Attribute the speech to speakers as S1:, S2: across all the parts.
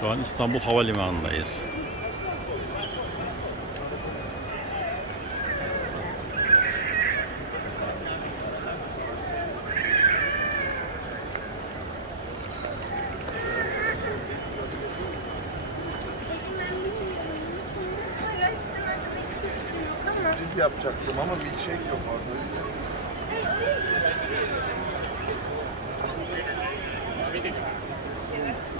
S1: Şu an İstanbul Havalimanı'ndayız.
S2: Sürpriz yapacaktım ama milkshake yok orada. o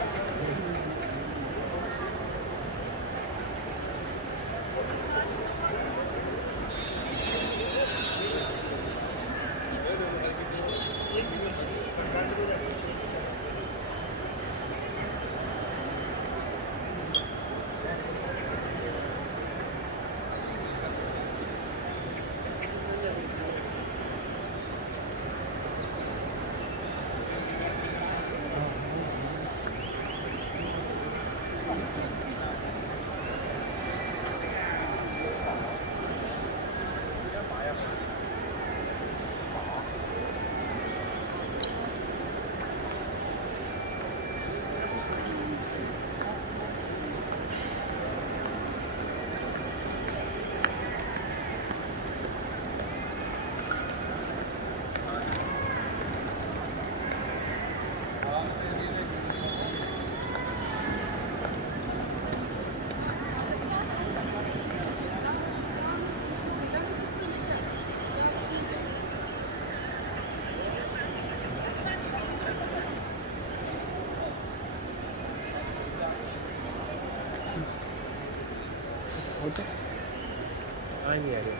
S3: okay ആനിയാലും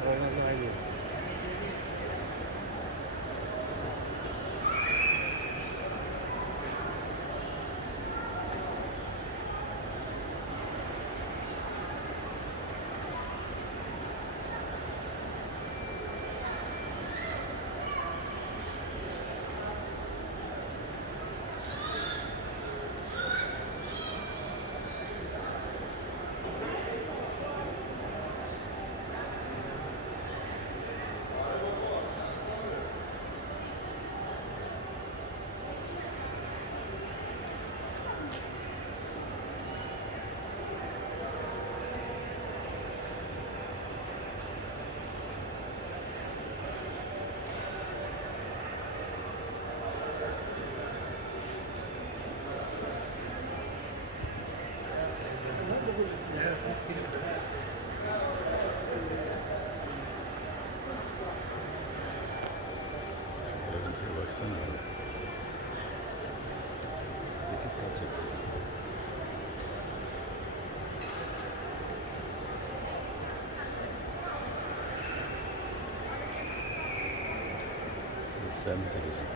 S3: ഓണം ആനിയാണ് আমি secretary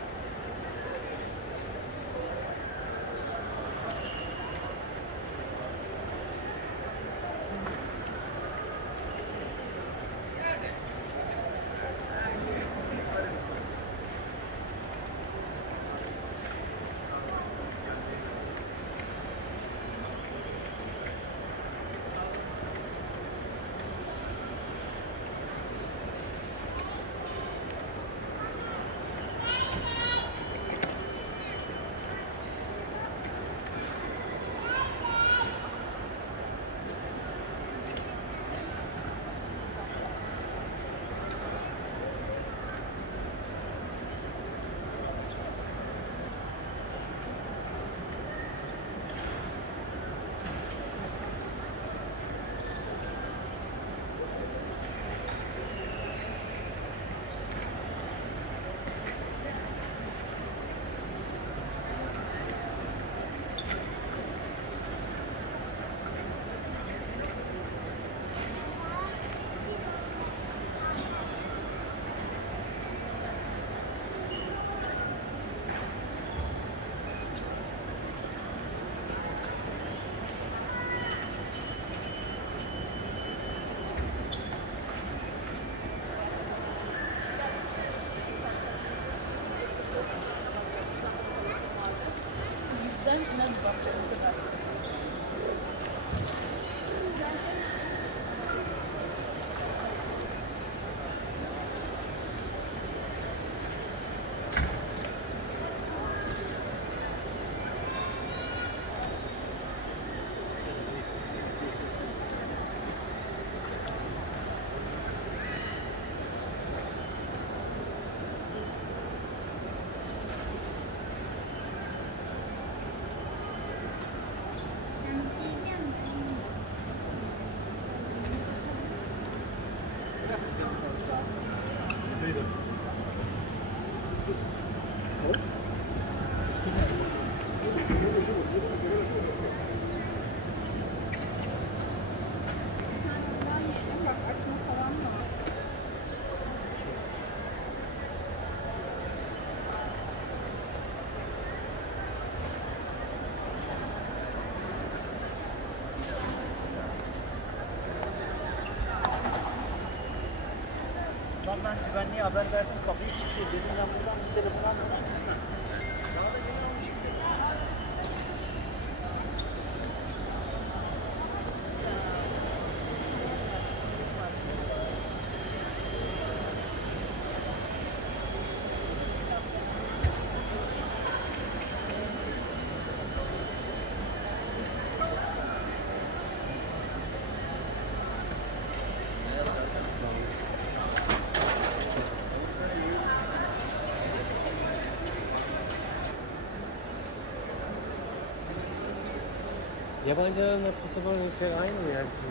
S4: Lan ben güvenliğe haber verdim kapıyı çıktı. Dedim ben buradan bir telefon almadan
S2: Yabancıların pasaportları aynı mı ya bizim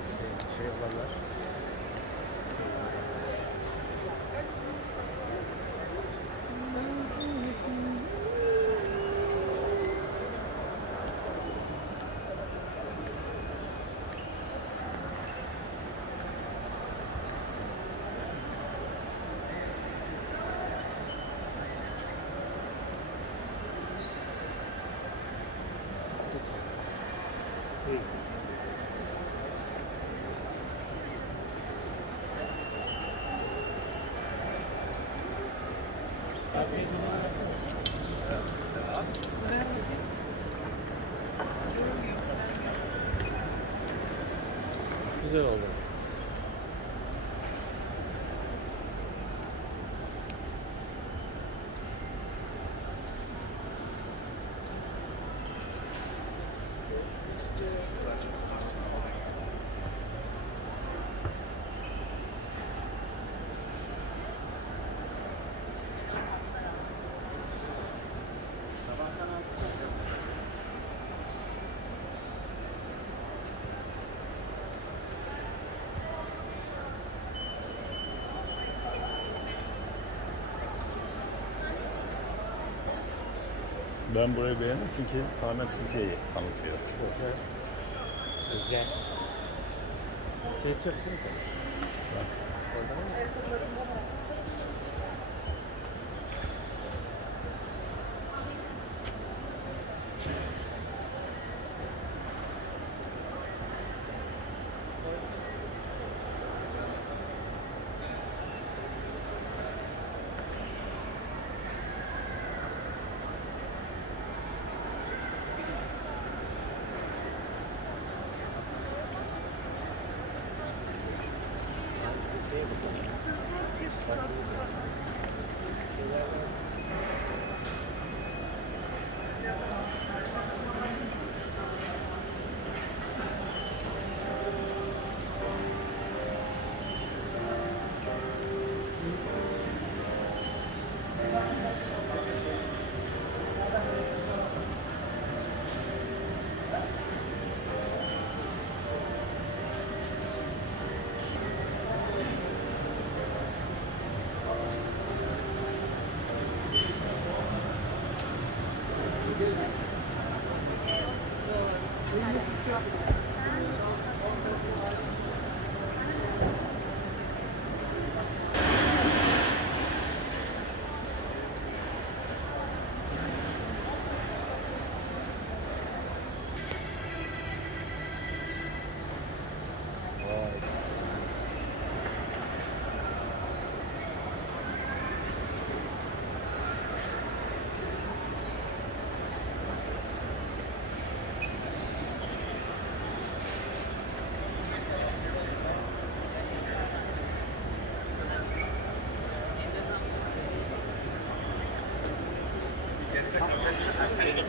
S2: şey olanlar? 이제 나오네.
S1: Ben burayı beğendim çünkü tamamen Türkiye'yi tanıtıyor.
S2: Güzel. Ses yok değil mi sen? Orada mı?